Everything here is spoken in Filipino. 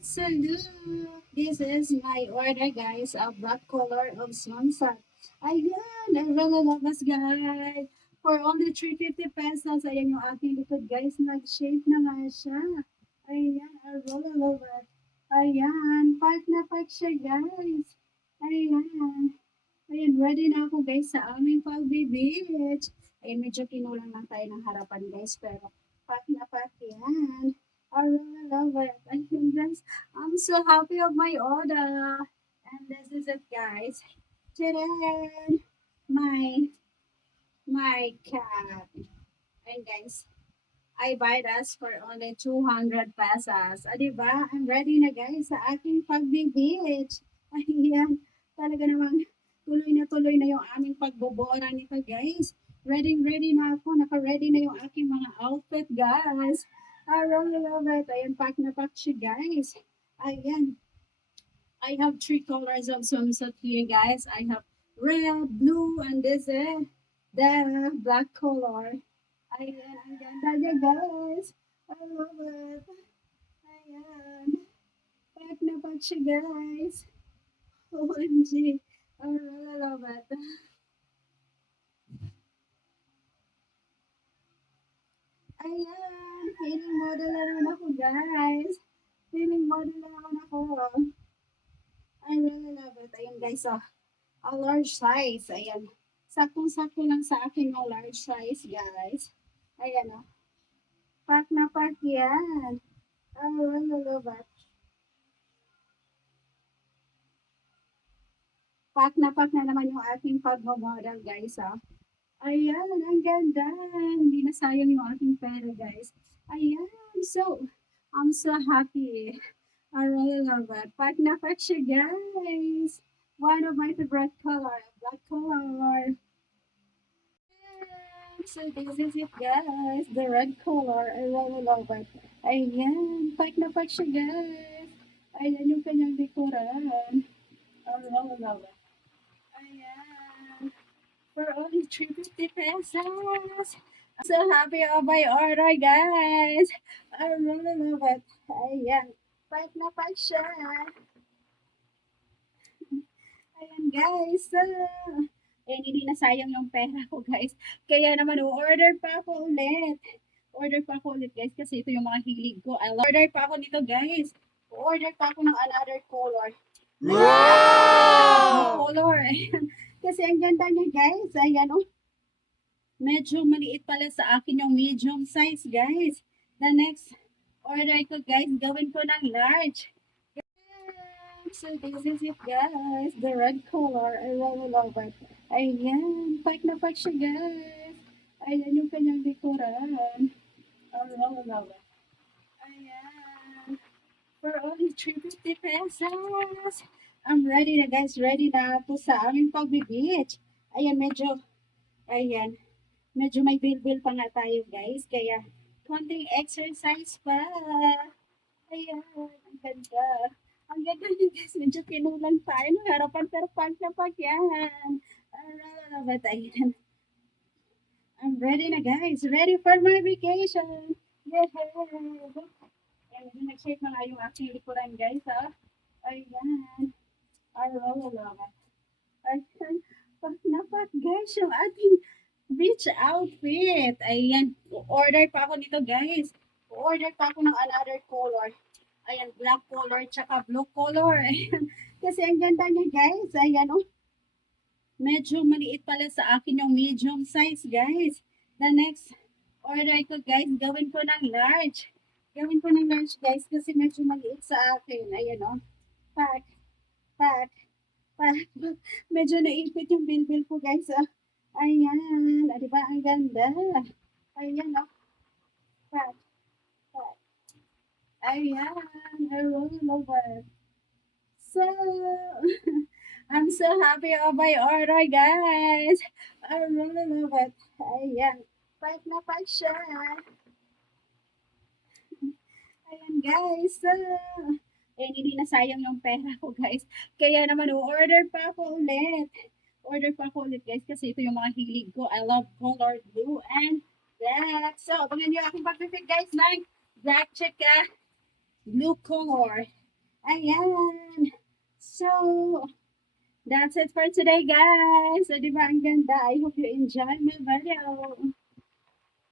So look, this is my order guys, a black color of sunset. Ayan, I really love this guys. For only 350 pesos, ayan yung ating likod guys, nag-shape na nga siya. Ayan, I really love it. Ayan, park na park siya guys. Ayan, ayan, ready na ako guys sa aming pag-beach. Ayan, medyo kinulang lang tayo ng harapan guys, pero park na park yan. I really love it. I think guys, I'm so happy of my order. And this is it, guys. Today, my cat. And guys, I buy this for only 200 pesos. O, diba? I'm ready na guys sa aking pag-beach. Ayan, talaga namang tuloy na yung aming pagbobora nito guys. Ready na ako. Naka-ready na yung aking mga outfit guys. I really love it. Ayan, pack na pack siya guys. Ayan, I have three colors of swimsuit here, guys. I have red, blue, and this is the black color. Ayan, ang ganda niya, guys. I love it. Ayan. Pack na pack siya, guys. OMG. I really love it. Ayan. Feeling model na naman ako, guys. Feeling model na naman ako. I really love it. Ayan, guys. Oh, a large size. Ayan. Saktong-sakto lang sa akin yung large size, guys. Ayan, oh. Pack na pack yan. I really love it. Pack na naman yung aking pagmamodel, guys, oh. Ayan, ang ganda. Hindi na sayang yung aking pera, guys. Ayan. So, I'm so happy. I really love it. Pack na pack siya, guys. One of my favorite color, black color. So this is it guys, the red color. I really love it. Ayan, pack na pack siya guys. Ayan yung kanyang likuran. I really love it. Ayan, for only 350 pesos. I'm so happy of my order guys. I really love it. Ayan, pack na pack siya. Ayan guys, ayan, hindi na sayang yung pera ko guys. Kaya naman order pa ako ulit. Order pa ako ulit guys kasi ito yung mga hilig ko. Order pa ako nito guys. Order pa ako ng another color. Wow! Color. Ayan. Kasi ang ganda niya guys. Ayan oh. Medyo maliit pala sa akin yung medium size guys. The next order ko guys, gawin ko ng large. So this is it guys, the red color. I really love it. Ayan, pack na pack siya guys. Ayan yung kanyang likuran. I really love it. Ayan, for only 350 pesos. I'm ready na guys, ready na po sa aming pag-beach. Ayan, ayan, medyo may bilbil pa nga tayo guys. Kaya, konting exercise pa. Ayan, ang ganda. Ang ganda din guys, medyo kinulang tayo ng harapan pero pag na pag yan. But ayan, I'm ready na guys. Ready for my vacation. Yay! Ayan, medyo nag-shape na nga yung aking likuran guys ha. Ayan, I really love it. Ayan, pag na pag guys yung ating beach outfit. Ayan, order pa ako nito guys. Order pa ako ng another color. Ayan, black color tsaka blue color. Ayan. Kasi ang ganda niya guys. Ayan oh. Medyo maliit pala sa akin yung medium size guys. The next order ko guys, gawin ko ng large. Gawin ko ng large guys kasi medyo maliit sa akin. Ayan oh. Pack, pack, pack. Medyo naipit yung bilbil ko guys. Oh. Ayan. Ah, diba? Ang ganda. Ayan oh. Pack, pack. Ayan. I really love it. So, I'm so happy of my order, guys. I really love it. Ayan. Pack na pack siya. Ayan, guys. So, ayan, hindi na sayang yung pera ko, guys. Kaya naman, order pa ako ulit. Order pa ako ulit, guys, kasi ito yung mga hilig ko. I love color blue and black. So, abangan niyo aking pag-fit, guys, ng black tsaka blue color. Ayan. So, that's it for today, guys. So, di ba ang ganda? I hope you enjoy my video.